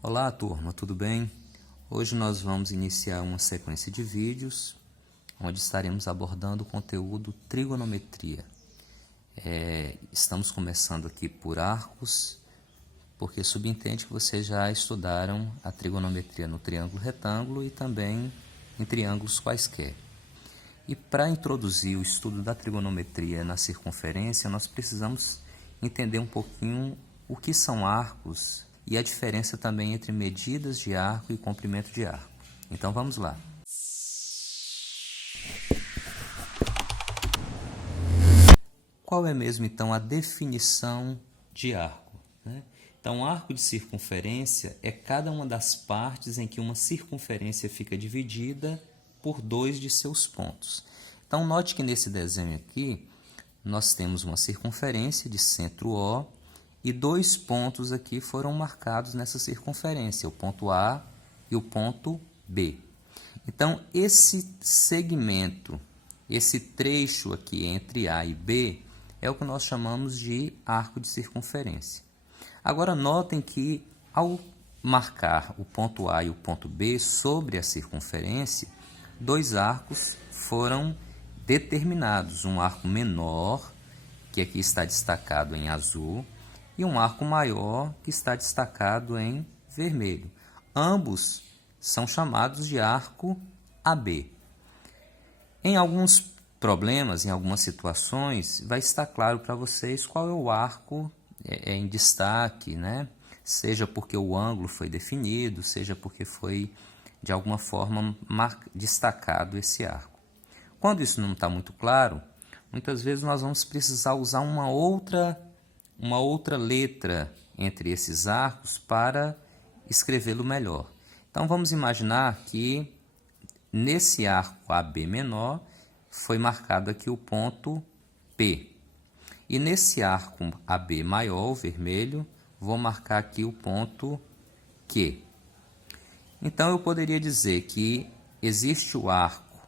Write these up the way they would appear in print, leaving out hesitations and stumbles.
Olá, turma, tudo bem? Hoje nós vamos iniciar uma sequência de vídeos onde estaremos abordando o conteúdo trigonometria. Estamos começando aqui por arcos, porque subentende que vocês já estudaram a trigonometria no triângulo retângulo e também em triângulos quaisquer. E para introduzir o estudo da trigonometria na circunferência, nós precisamos entender um pouquinho o que são arcos e a diferença também entre medidas de arco e comprimento de arco. Então vamos lá. Qual é mesmo então a definição de arco, né? Então, arco de circunferência é cada uma das partes em que uma circunferência fica dividida por dois de seus pontos. Então, note que nesse desenho aqui, nós temos uma circunferência de centro O e dois pontos aqui foram marcados nessa circunferência, o ponto A e o ponto B. Então, esse segmento, esse trecho aqui entre A e B, é o que nós chamamos de arco de circunferência. Agora, notem que ao marcar o ponto A e o ponto B sobre a circunferência, dois arcos foram determinados. Um arco menor, que aqui está destacado em azul, e um arco maior, que está destacado em vermelho. Ambos são chamados de arco AB. Em alguns problemas, em algumas situações, vai estar claro para vocês qual é o arco em destaque, né? Seja porque o ângulo foi definido, seja porque foi, de alguma forma, destacado esse arco. Quando isso não está muito claro, muitas vezes nós vamos precisar usar uma outra letra entre esses arcos para escrevê-lo melhor. Então, vamos imaginar que nesse arco AB menor foi marcado aqui o ponto P. E nesse arco AB maior, o vermelho, vou marcar aqui o ponto Q. Então, eu poderia dizer que existe o arco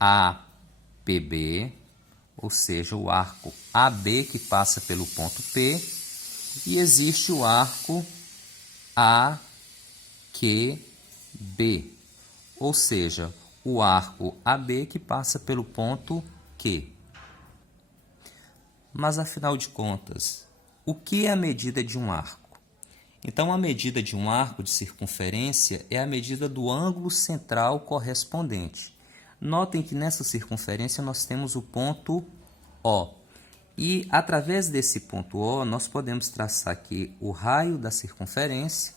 APB, ou seja, o arco AB que passa pelo ponto P, e existe o arco AQB, ou seja, o arco AB que passa pelo ponto Q. Mas, afinal de contas, o que é a medida de um arco? Então, a medida de um arco de circunferência é a medida do ângulo central correspondente. Notem que nessa circunferência nós temos o ponto O. E, através desse ponto O, nós podemos traçar aqui o raio da circunferência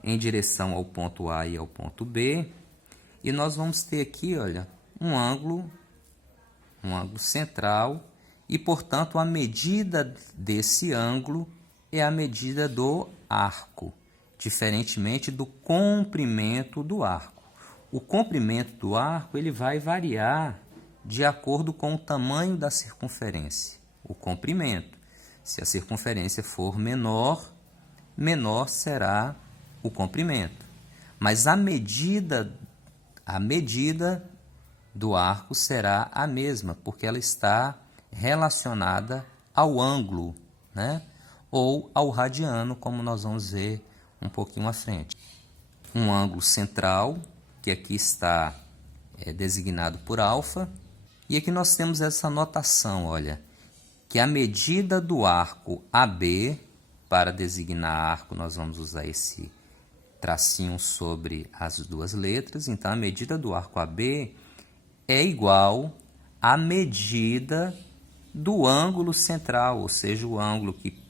em direção ao ponto A e ao ponto B. E nós vamos ter aqui, olha, um ângulo central e, portanto, a medida desse ângulo é a medida do arco, diferentemente do comprimento do arco. O comprimento do arco ele vai variar de acordo com o tamanho da circunferência. O comprimento, se a circunferência for menor, menor será o comprimento. Mas a medida do arco será a mesma, porque ela está relacionada ao ângulo, né? Ou ao radiano, como nós vamos ver um pouquinho à frente. Um ângulo central, que aqui está designado por alfa, e aqui nós temos essa notação, olha, que a medida do arco AB, para designar arco, nós vamos usar esse tracinho sobre as duas letras. Então, a medida do arco AB é igual à medida do ângulo central, ou seja, o ângulo que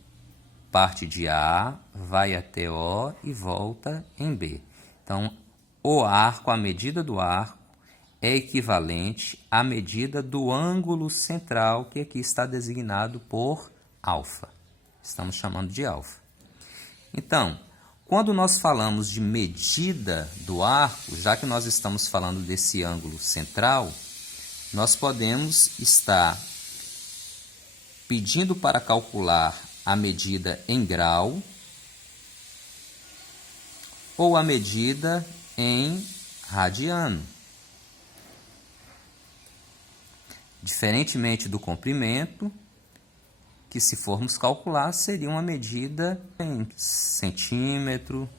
parte de A, vai até O e volta em B. Então, o arco, a medida do arco, é equivalente à medida do ângulo central, que aqui está designado por alfa. Estamos chamando de alfa. Então, quando nós falamos de medida do arco, já que nós estamos falando desse ângulo central, nós podemos estar pedindo para calcular a medida em grau ou a medida em radiano. Diferentemente do comprimento, que, se formos calcular, seria uma medida em centímetro,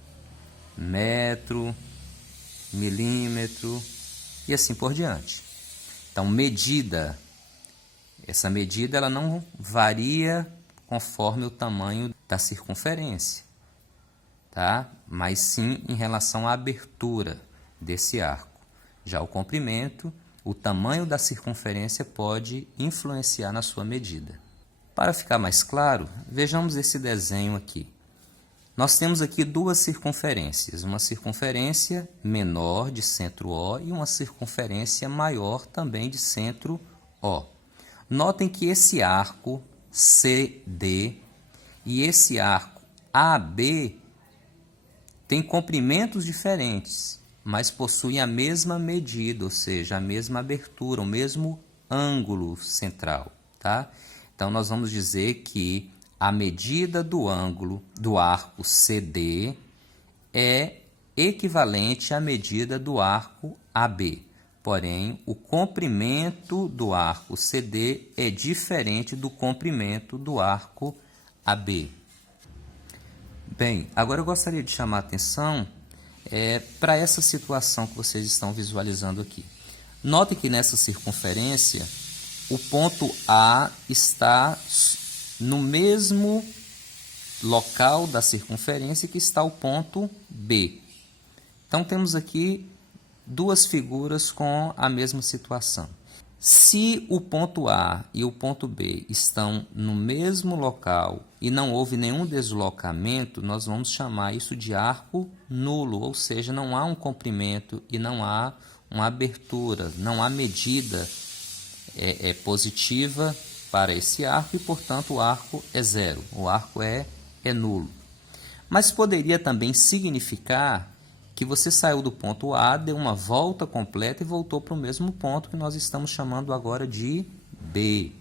metro, milímetro e assim por diante. Então, medida, essa medida ela não varia conforme o tamanho da circunferência, tá? Mas sim em relação à abertura desse arco. Já o comprimento, o tamanho da circunferência pode influenciar na sua medida. Para ficar mais claro, vejamos esse desenho aqui. Nós temos aqui duas circunferências, uma circunferência menor de centro O e uma circunferência maior também de centro O. Notem que esse arco CD e esse arco AB têm comprimentos diferentes, mas possuem a mesma medida, ou seja, a mesma abertura, o mesmo ângulo central, tá? Então, nós vamos dizer que a medida do ângulo do arco CD é equivalente à medida do arco AB. Porém, o comprimento do arco CD é diferente do comprimento do arco AB. Bem, agora eu gostaria de chamar a atenção para essa situação que vocês estão visualizando aqui. Note que nessa circunferência, o ponto A está no mesmo local da circunferência que está o ponto B. Então, temos aqui duas figuras com a mesma situação. Se o ponto A e o ponto B estão no mesmo local e não houve nenhum deslocamento, nós vamos chamar isso de arco nulo, ou seja, não há um comprimento e não há uma abertura, não há medida positiva para esse arco e, portanto, o arco é zero, o arco é nulo. Mas poderia também significar que você saiu do ponto A, deu uma volta completa e voltou para o mesmo ponto que nós estamos chamando agora de B.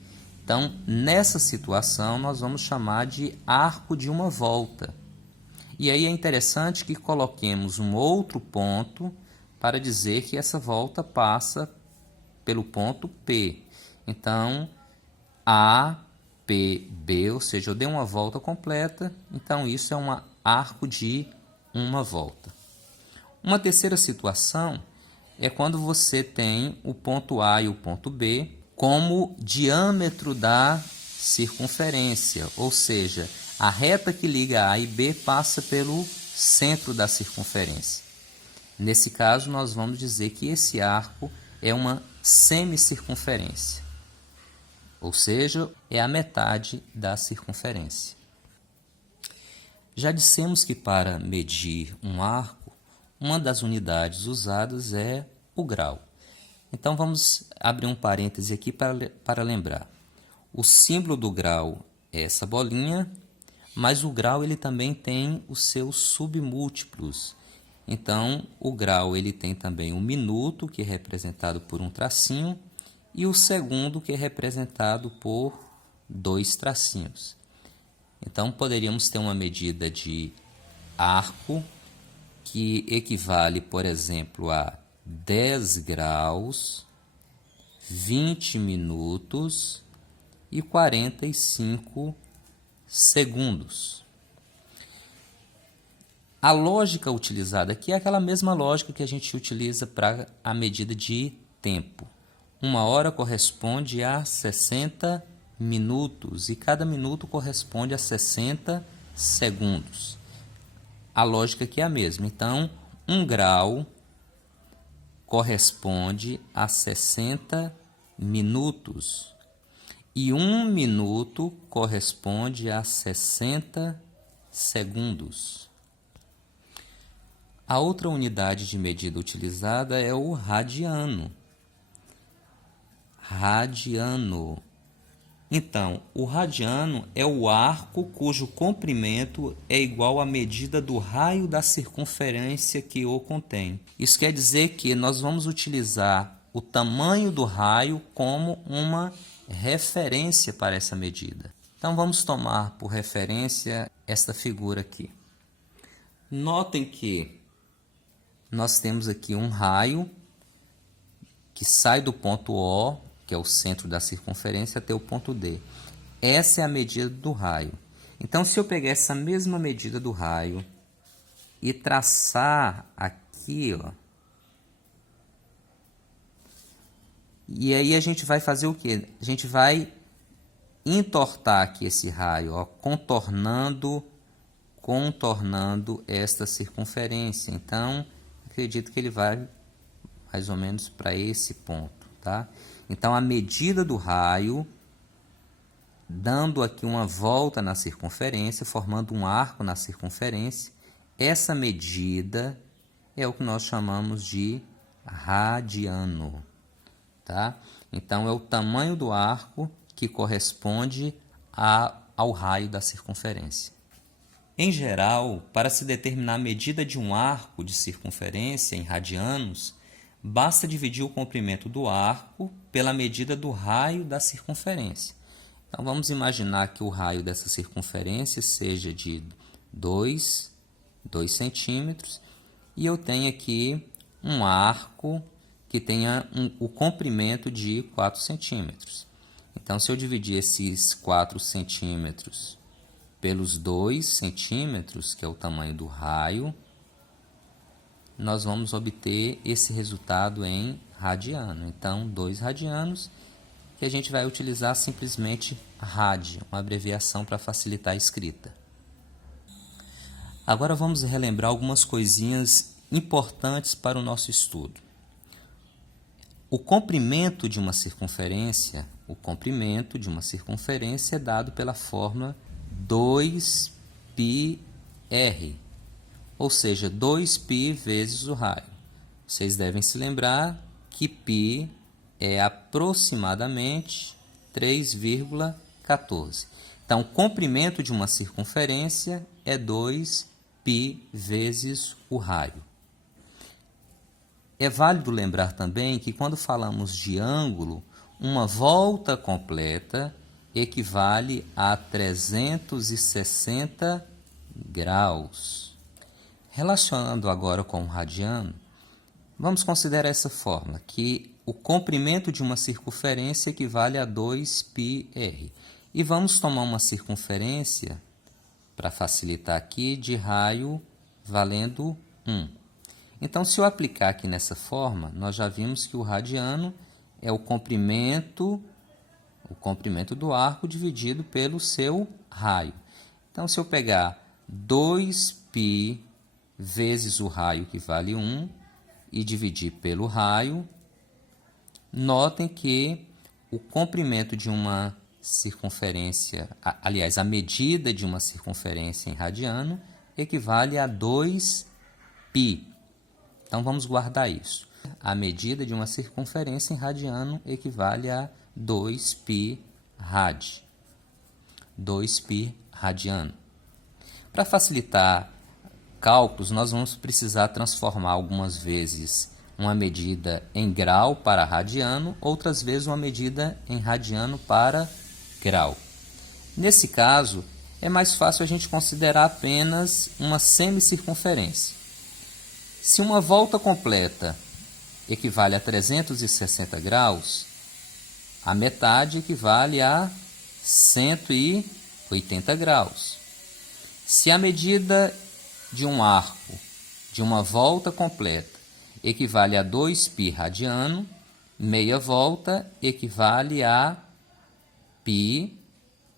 Então, nessa situação, nós vamos chamar de arco de uma volta. E aí é interessante que coloquemos um outro ponto para dizer que essa volta passa pelo ponto P. Então, A, P, B, ou seja, eu dei uma volta completa, então isso é um arco de uma volta. Uma terceira situação é quando você tem o ponto A e o ponto B como diâmetro da circunferência, ou seja, a reta que liga A e B passa pelo centro da circunferência. Nesse caso, nós vamos dizer que esse arco é uma semicircunferência, ou seja, é a metade da circunferência. Já dissemos que para medir um arco, uma das unidades usadas é o grau. Então, vamos abrir um parêntese aqui para lembrar. O símbolo do grau é essa bolinha, mas o grau ele também tem os seus submúltiplos. Então, o grau ele tem também o minuto, que é representado por um tracinho, e o segundo, que é representado por dois tracinhos. Então, poderíamos ter uma medida de arco, que equivale, por exemplo, a 10 graus, 20 minutos e 45 segundos. A lógica utilizada aqui é aquela mesma lógica que a gente utiliza para a medida de tempo. Uma hora corresponde a 60 minutos e cada minuto corresponde a 60 segundos. A lógica aqui é a mesma. Então, 1 grau corresponde a 60 minutos e 1 minuto corresponde a 60 segundos. A outra unidade de medida utilizada é o radiano. Radiano. Então, o radiano é o arco cujo comprimento é igual à medida do raio da circunferência que o contém. Isso quer dizer que nós vamos utilizar o tamanho do raio como uma referência para essa medida. Então, vamos tomar por referência esta figura aqui. Notem que nós temos aqui um raio que sai do ponto O, que é o centro da circunferência, até o ponto D. essa é a medida do raio. Então, se eu pegar essa mesma medida do raio e traçar aqui, ó, e aí a gente vai fazer o quê? A gente vai entortar aqui esse raio, ó, contornando esta circunferência. Então, acredito que ele vai mais ou menos para esse ponto, tá? Então, a medida do raio, dando aqui uma volta na circunferência, formando um arco na circunferência, essa medida é o que nós chamamos de radiano, tá? Então, é o tamanho do arco que corresponde ao raio da circunferência. Em geral, para se determinar a medida de um arco de circunferência em radianos, basta dividir o comprimento do arco pela medida do raio da circunferência. Então, vamos imaginar que o raio dessa circunferência seja de 2 centímetros e eu tenho aqui um arco que tenha o comprimento de 4 centímetros. Então, se eu dividir esses 4 centímetros pelos 2 centímetros, que é o tamanho do raio, nós vamos obter esse resultado em radiano. Então, 2 radianos, que a gente vai utilizar simplesmente rad, uma abreviação para facilitar a escrita. Agora vamos relembrar algumas coisinhas importantes para o nosso estudo. O comprimento de uma circunferência é dado pela fórmula 2πr, ou seja, 2π vezes o raio. Vocês devem se lembrar que π é aproximadamente 3,14. Então, o comprimento de uma circunferência é 2π vezes o raio. É válido lembrar também que quando falamos de ângulo, uma volta completa equivale a 360 graus. Relacionando agora com o radiano, vamos considerar essa fórmula, que o comprimento de uma circunferência equivale a 2πr. E vamos tomar uma circunferência, para facilitar aqui, de raio valendo 1. Então, se eu aplicar aqui nessa forma, nós já vimos que o radiano é o comprimento do arco dividido pelo seu raio. Então, se eu pegar 2π vezes o raio, que vale 1, e dividir pelo raio, notem que o comprimento de uma circunferência, aliás, a medida de uma circunferência em radiano equivale a 2π. Então, vamos guardar isso. A medida de uma circunferência em radiano equivale a 2π rad. 2π radiano. Para facilitar cálculos, nós vamos precisar transformar algumas vezes uma medida em grau para radiano, outras vezes uma medida em radiano para grau. Nesse caso, é mais fácil a gente considerar apenas uma semicircunferência. Se uma volta completa equivale a 360 graus, a metade equivale a 180 graus. Se a medida de um arco de uma volta completa equivale a 2π radiano, meia volta equivale a π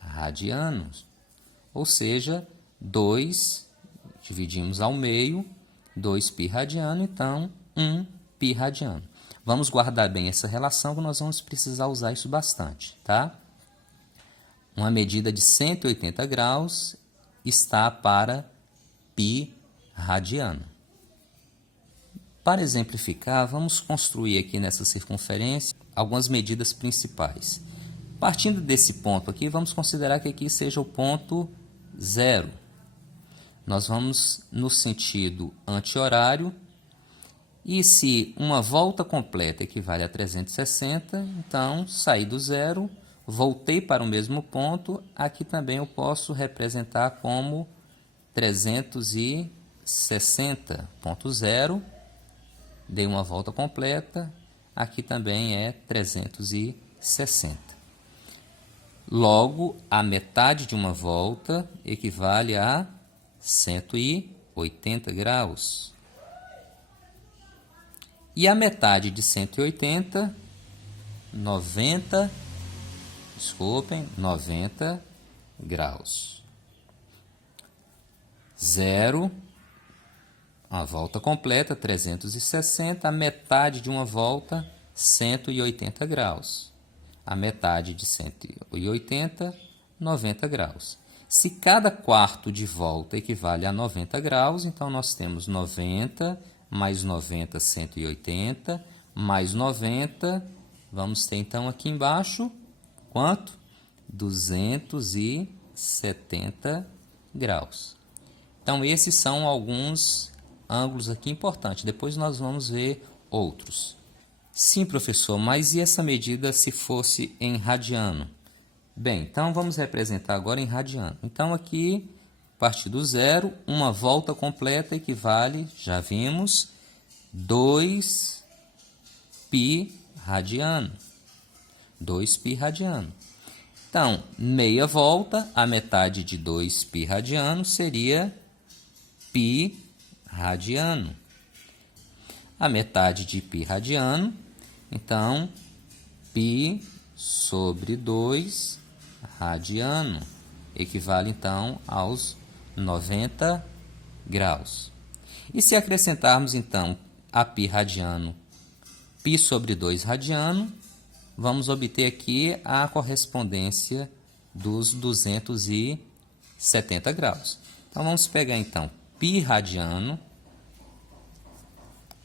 radianos. Ou seja, 2 dividimos ao meio, 2π radiano, então 1π radiano. Vamos guardar bem essa relação, que nós vamos precisar usar isso bastante, tá? Uma medida de 180 graus está para π radiano. Para exemplificar, vamos construir aqui nessa circunferência algumas medidas principais. Partindo desse ponto aqui, vamos considerar que aqui seja o ponto 0. Nós vamos no sentido anti-horário, e se uma volta completa equivale a 360, então saí do zero, voltei para o mesmo ponto, aqui também eu posso representar como 360.0, dei uma volta completa, aqui também é 360. Logo, a metade de uma volta equivale a 180 graus. E a metade de 180, 90 graus. 0, a volta completa, 360, a metade de uma volta, 180 graus. A metade de 180, 90 graus. Se cada quarto de volta equivale a 90 graus, então nós temos 90 mais 90, 180, mais 90, vamos ter então aqui embaixo, quanto? 270 graus. Então, esses são alguns ângulos aqui importantes. Depois nós vamos ver outros. Sim, professor, mas e essa medida se fosse em radiano? Bem, então vamos representar agora em radiano. Então, aqui, a partir do zero, uma volta completa equivale, já vimos, 2π radiano. 2π radiano. Então, meia volta, a metade de 2π radiano seria π radiano. A metade de π radiano, então, π sobre 2 radiano, equivale, então, aos 90 graus. E se acrescentarmos, então, a π radiano, π sobre 2 radiano, vamos obter aqui a correspondência dos 270 graus. Então, vamos pegar, então, π radiano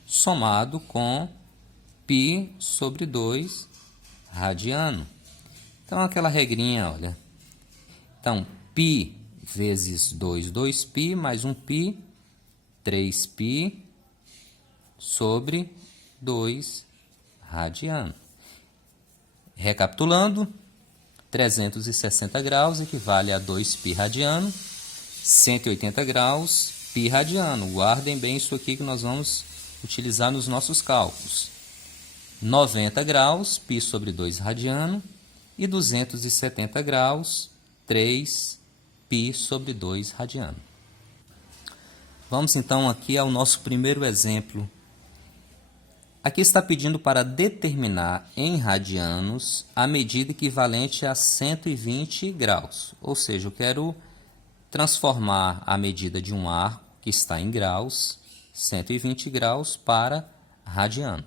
somado com π sobre 2 radiano. Então, aquela regrinha, olha. Então, π vezes 2, 2π, mais 1π, 3π sobre 2 radiano. Recapitulando, 360 graus equivale a 2π radiano, 180 graus, π radiano. Guardem bem isso aqui que nós vamos utilizar nos nossos cálculos. 90 graus, π sobre 2 radiano, e 270 graus, 3π sobre 2 radiano. Vamos então aqui ao nosso primeiro exemplo. Aqui está pedindo para determinar em radianos a medida equivalente a 120 graus. Ou seja, eu quero transformar a medida de um arco que está em graus, 120 graus, para radiano.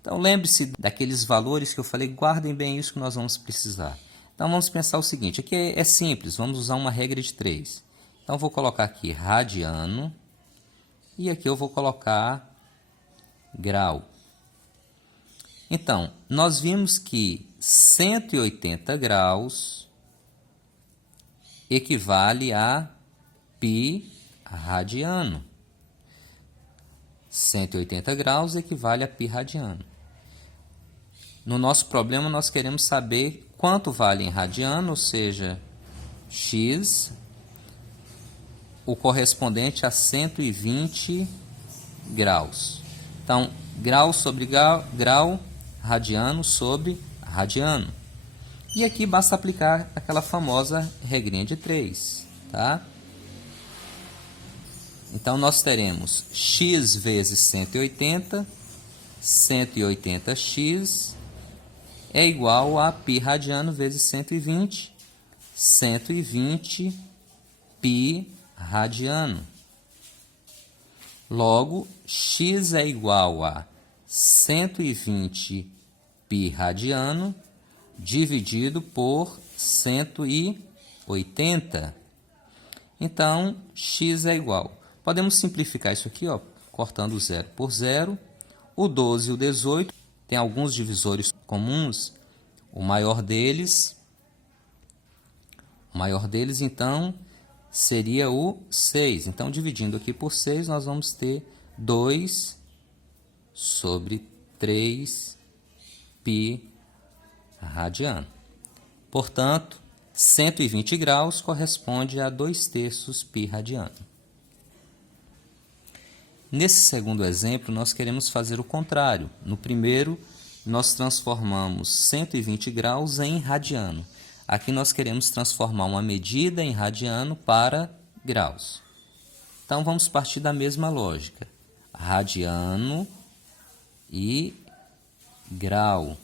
Então, lembre-se daqueles valores que eu falei, guardem bem isso que nós vamos precisar. Então, vamos pensar o seguinte, aqui é simples, vamos usar uma regra de 3. Então, vou colocar aqui radiano e aqui eu vou colocar grau. Então, nós vimos que 180 graus equivale a π radiano. 180 graus equivale a π radiano. No nosso problema, nós queremos saber quanto vale em radiano, ou seja, x, o correspondente a 120 graus. Então, grau sobre grau, radiano sobre radiano. E aqui basta aplicar aquela famosa regrinha de 3, tá? Então, nós teremos x vezes 180, 180x é igual a π radiano vezes 120, 120 π radiano. Logo, x é igual a 120 π radiano dividido por 180. Então, x é igual. Podemos simplificar isso aqui, ó, cortando 0 por 0. O 12 e o 18 têm alguns divisores comuns. O maior deles, então, seria o 6. Então, dividindo aqui por 6, nós vamos ter 2 sobre 3 π radiano. Portanto, 120 graus corresponde a 2/3 π radiano. Nesse segundo exemplo, nós queremos fazer o contrário. No primeiro, nós transformamos 120 graus em radiano. Aqui nós queremos transformar uma medida em radiano para graus. Então, vamos partir da mesma lógica. Radiano e grau.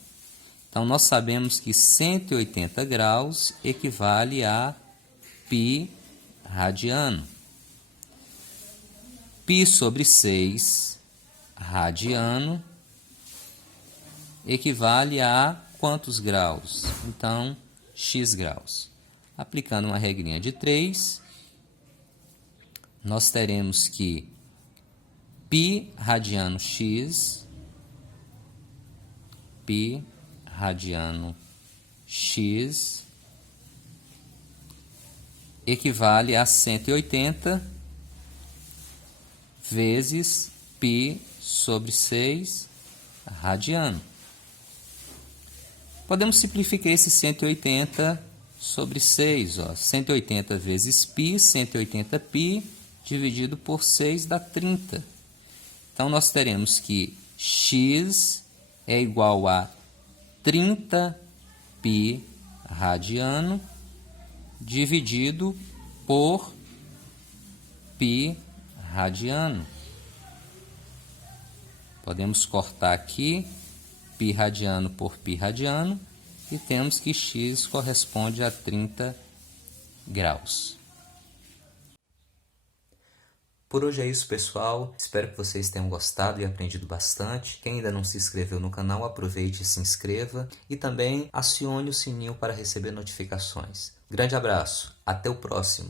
Então, nós sabemos que 180 graus equivale a π radiano. Π sobre 6 radiano equivale a quantos graus? Então, x graus. Aplicando uma regrinha de 3, nós teremos que π radiano x equivale a 180 vezes π sobre 6 radiano. Podemos simplificar esse 180 sobre 6. 180 vezes π, 180π, dividido por 6 dá 30. Então, nós teremos que x é igual a 30π radiano dividido por π radiano. Podemos cortar aqui π radiano por π radiano e temos que x corresponde a 30 graus. Por hoje é isso, pessoal. Espero que vocês tenham gostado e aprendido bastante. Quem ainda não se inscreveu no canal, aproveite e se inscreva. E também acione o sininho para receber notificações. Grande abraço. Até o próximo.